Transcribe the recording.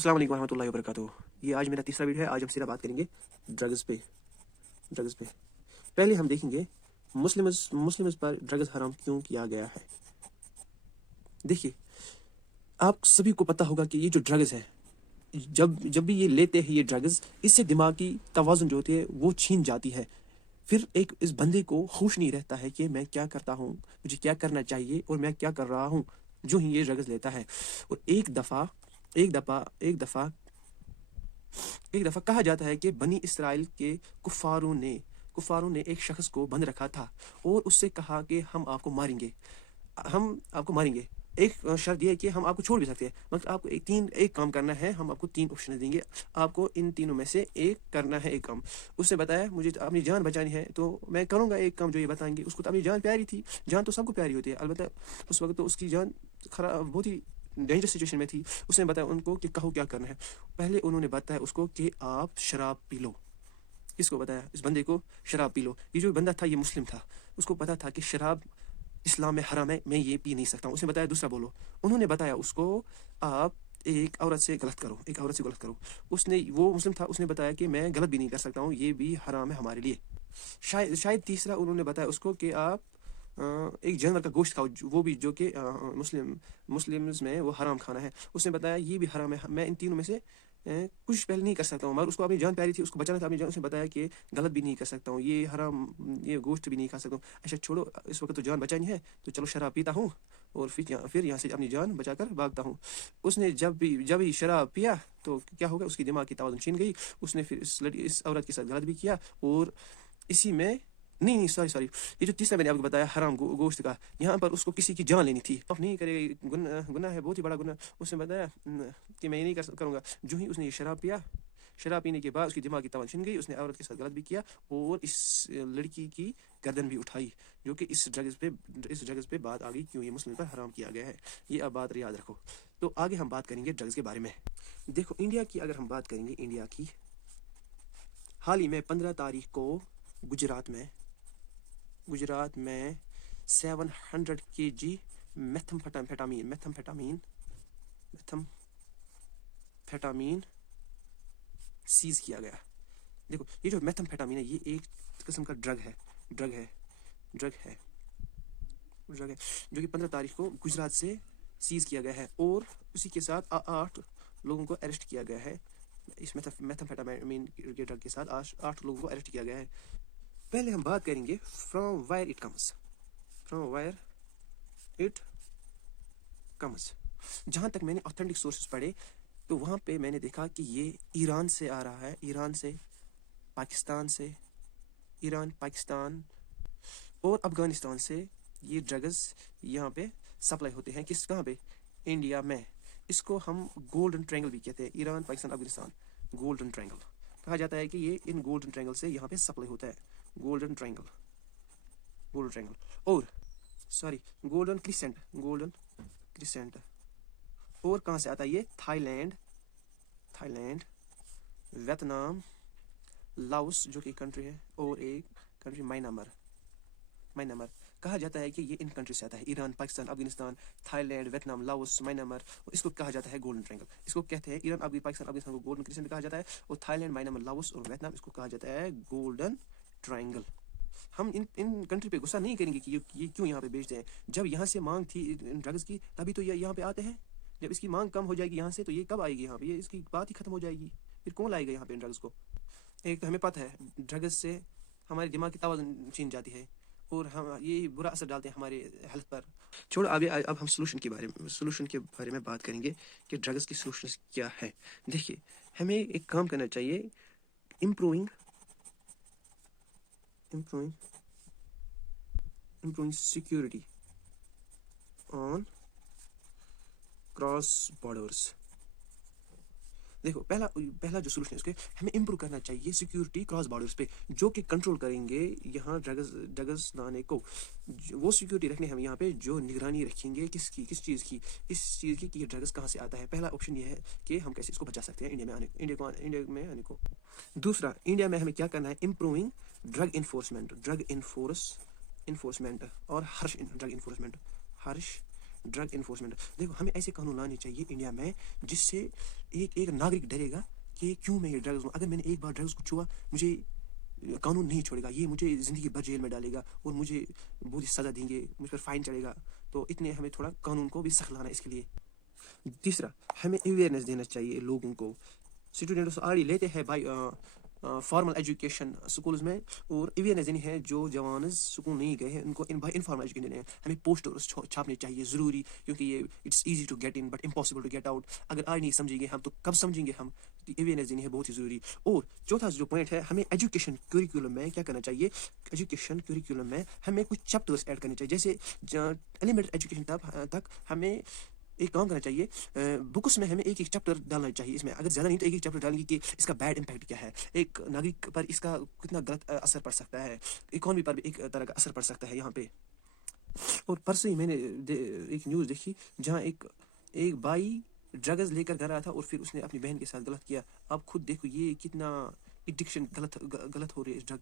अस्सलाम वालेकुम रहमतुल्लाहि व बरकातुहू। ये आज मेरा तीसरा वीडियो है। आज हम सीधा बात करेंगे ड्रग्स पे। पहले हम देखेंगे मुस्लिम्स पर ड्रग्स हराम क्यों किया गया है। देखिए, आप सभी को पता होगा कि ये जो ड्रग्स है, जब भी ये लेते हैं ये ड्रग्स, इससे दिमाग की तवाज़ुन जो होती है वो छीन जाती है। फिर इस बंदे को होश नहीं रहता है कि मैं क्या करता हूँ, मुझे क्या करना चाहिए और मैं क्या कर रहा हूँ, जो ही ये ड्रग्स लेता है। और एक दफ़ा कहा जाता है कि बनी इसराइल के कुफारों ने एक शख्स को बंद रखा था और उससे कहा कि हम आपको मारेंगे। एक शर्त यह है कि हम आपको छोड़ भी सकते हैं, मगर आपको एक काम करना है। हम आपको 3 ऑप्शन देंगे, आपको इन तीनों में से एक करना है। एक काम उसने बताया, मुझे अपनी जान बचानी है तो मैं करूँगा एक काम जो ये बताएंगे। उसको तो अपनी जान प्यारी थी, जान तो सबको प्यारी होती है, अलबत्ता उस वक्त तो उसकी जान खराब, बहुत ही डेंजर सिचुएशन में थी। उसने बताया उनको कि कहो क्या करना है। पहले उन्होंने बताया उसको कि आप शराब पी लो। किसको बताया? इस बंदे को, शराब पी लो। ये जो बंदा था ये मुस्लिम था, उसको पता था कि शराब इस्लाम में हराम है, मैं ये पी नहीं सकता हूँ। उसने बताया दूसरा बोलो। उन्होंने बताया उसको आप एक औरत से गलत करो। वो मुस्लिम था, उसने बताया कि मैं गलत भी नहीं कर सकता हूँ, ये भी हराम है हमारे लिए। शायद तीसरा उन्होंने बताया उसको कि आप एक जानवर का गोश्त खाओ, वो भी जो कि मुस्लिम्स में वो हराम खाना है। उसने बताया ये भी हराम है, मैं इन तीनों में से कुछ पहले नहीं कर सकता हूँ। मगर उसको अपनी जान प्यारी थी, उसको बचाना था अपनी जान। उसने बताया कि गलत भी नहीं कर सकता हूँ, ये हराम, ये गोश्त भी नहीं खा सकता हूँ। अच्छा छोड़ो, इस वक्त तो जान बचानी है, तो चलो शराब पीता हूँ और फिर यहाँ से अपनी जान बचाकर भागता हूँ। उसने जब ही शराब पिया तो क्या होगा, उसकी दिमाग की तवाज़ुन छीन गई। उसने फिर इस औरत के साथ गलत भी किया। और इसी में नहीं, सॉरी, ये जो तीसरा मैंने आपको बताया हराम गोश्त का, यहाँ पर उसको किसी की जान लेनी थी। माफ नहीं करेगा, गुनाह है, बहुत ही बड़ा गुनाह। उसने बताया कि मैं ये नहीं करूँगा। जो ही उसने ये शराब पीने के बाद उसकी दिमाग की तवाज़ुन छिन गई। उसने औरत के साथ गलत भी किया और इस लड़की की गर्दन भी उठाई, जो कि इस ड्रग्स पे बात आ गई क्यों ये मुस्लिम पर हराम किया गया है। ये अब बात याद रखो। तो आगे हम बात करेंगे ड्रग्स के बारे में। देखो, इंडिया की अगर हम बात करेंगे, इंडिया की हाल ही में 15 तारीख को गुजरात में 700 kg मेथमफेटामीन सीज किया गया। देखो, ये जो मेथमफेटामीन है ये एक किस्म का ड्रग है जो कि 15 तारीख को गुजरात से सीज किया गया है। और उसी के साथ 8 लोगों को अरेस्ट किया गया है। इस मेथमफेटामीन के ड्रग के साथ 8 लोगों को अरेस्ट किया गया है। पहले हम बात करेंगे फ्रॉम वायर इट कम्स। जहाँ तक मैंने ऑथेंटिक सोर्सेज पढ़े तो वहाँ पे मैंने देखा कि ये ईरान से आ रहा है, पाकिस्तान और अफगानिस्तान से ये ड्रग्स यहाँ पे सप्लाई होते हैं। कहाँ पे? इंडिया में। इसको हम गोल्डन ट्रायंगल भी कहते हैं, Iran, Pakistan, Afghanistan, golden triangle कहा जाता है कि ये इन गोल्डन ट्रायंगल से यहाँ पे सप्लाई होता है। गोल्डन ट्रायंगल और गोल्डन क्रिसेंट। और कहाँ से आता है ये? थाईलैंड, वियतनाम, लाओस जो कि कंट्री है, और एक कंट्री म्यांमार। कहा जाता है कि ये इन कंट्री से आता है, Iran, Pakistan, Afghanistan, Thailand, Vietnam, Laos, Myanmar. और इसको कहा जाता है गोल्डन ट्रायंगल। इसको कहते हैं ईरान, पाकिस्तान, अफगानिस्तान को गोल्डन क्रिसेंट कहा जाता है, और थाईलैंड, म्यांमार, लाओस और वियतनाम इसको कहा जाता है गोल्डन ट्रायंगल। हम इन कंट्री पे गुस्सा नहीं करेंगे कि ये क्यों यहाँ पे बेचते हैं। जब यहाँ से मांग थी ड्रग्स की तभी तो ये यहाँ पे आते हैं। जब इसकी मांग कम हो जाएगी यहाँ से तो ये कब आएगी यहाँ पे? ये इसकी बात ही खत्म हो जाएगी। फिर कौन लाएगा यहाँ पे ड्रग्स को? एक तो हमें पता है ड्रग्स से हमारे दिमाग की तवाज़ुन छीन जाती है और हम ये बुरा असर डालते हैं हमारे हेल्थ पर। छोड़ो, अब हम सोल्यूशन के बारे में बात करेंगे कि ड्रग्स की सोल्यूशन क्या है। देखिए, हमें एक काम करना चाहिए, improving security on cross borders. देखो, पहला जो सोल्यूशन है उसके हमें इम्प्रूव करना चाहिए सिक्योरिटी क्रॉस बॉर्डर्स पे, जो कि कंट्रोल करेंगे यहाँ ड्रग्स लाने को। वो सिक्योरिटी रखने हम यहाँ पे जो निगरानी रखेंगे किस चीज़ की? इस चीज़ की कि ये ड्रग्स कहाँ से आता है। पहला ऑप्शन ये है कि हम कैसे इसको बचा सकते हैं इंडिया में आने को। दूसरा, इंडिया में हमें क्या करना है? इम्प्रूविंग ड्रग इन्फोर्समेंट और harsh drug enforcement. Drug enforcement. देखो हमें ऐसे कानून लाने चाहिए इंडिया में जिससे एक नागरिक डरेगा कि क्यों मैं ये ड्रग्स, अगर मैंने एक बार ड्रग्स को छुआ, मुझे कानून नहीं छोड़ेगा, ये मुझे ज़िंदगी भर जेल में डालेगा और मुझे बहुत ही सज़ा देंगे, मुझ पर फाइन चढ़ेगा। तो इतने हमें थोड़ा कानून को भी सख्त लाना है इसके लिए। तीसरा, हमें अवेयरनेस देना चाहिए लोगों को। स्टूडेंट्स ऑलरेडी लेते हैं भाई फॉर्मल एजुकेशन स्कूल्स में, और अवेयरनेस देनी है जो जवान स्कूल नहीं गए हैं उनको भाई इनफॉर्मल एजुकेशन देने हैं। हमें पोस्टर्स छापने चाहिए ज़रूरी, क्योंकि ये it's easy to get in but impossible to get out. अगर आज नहीं समझेंगे हम तो कब समझेंगे हम? अवेयरनेस देनी है बहुत ही ज़रूरी। और चौथा जो पॉइंट है, हमें एजुकेशन करिकुलम में क्या करना चाहिए, एजुकेशन करिकुलम में हमें कुछ चैप्टर्स ऐड करने चाहिए। जैसे एलिमेंट्री एजुकेशन तक हमें एक काम करना चाहिए, बुक्स में हमें एक चैप्टर डालना चाहिए इसमें, अगर ज़्यादा नहीं तो एक चैप्टर डालेंगे कि इसका बैड इम्पैक्ट क्या है, एक नागरिक पर इसका कितना गलत असर पड़ सकता है, इकॉनमी पर भी एक तरह का असर पड़ सकता है यहाँ पे। और परसों ही मैंने एक न्यूज़ देखी जहाँ एक भाई ड्रग्स लेकर घर आया था और फिर उसने अपनी बहन के साथ गलत किया। आप खुद देखो ये कितना एडिक्शन गलत हो रही है इस ड्रग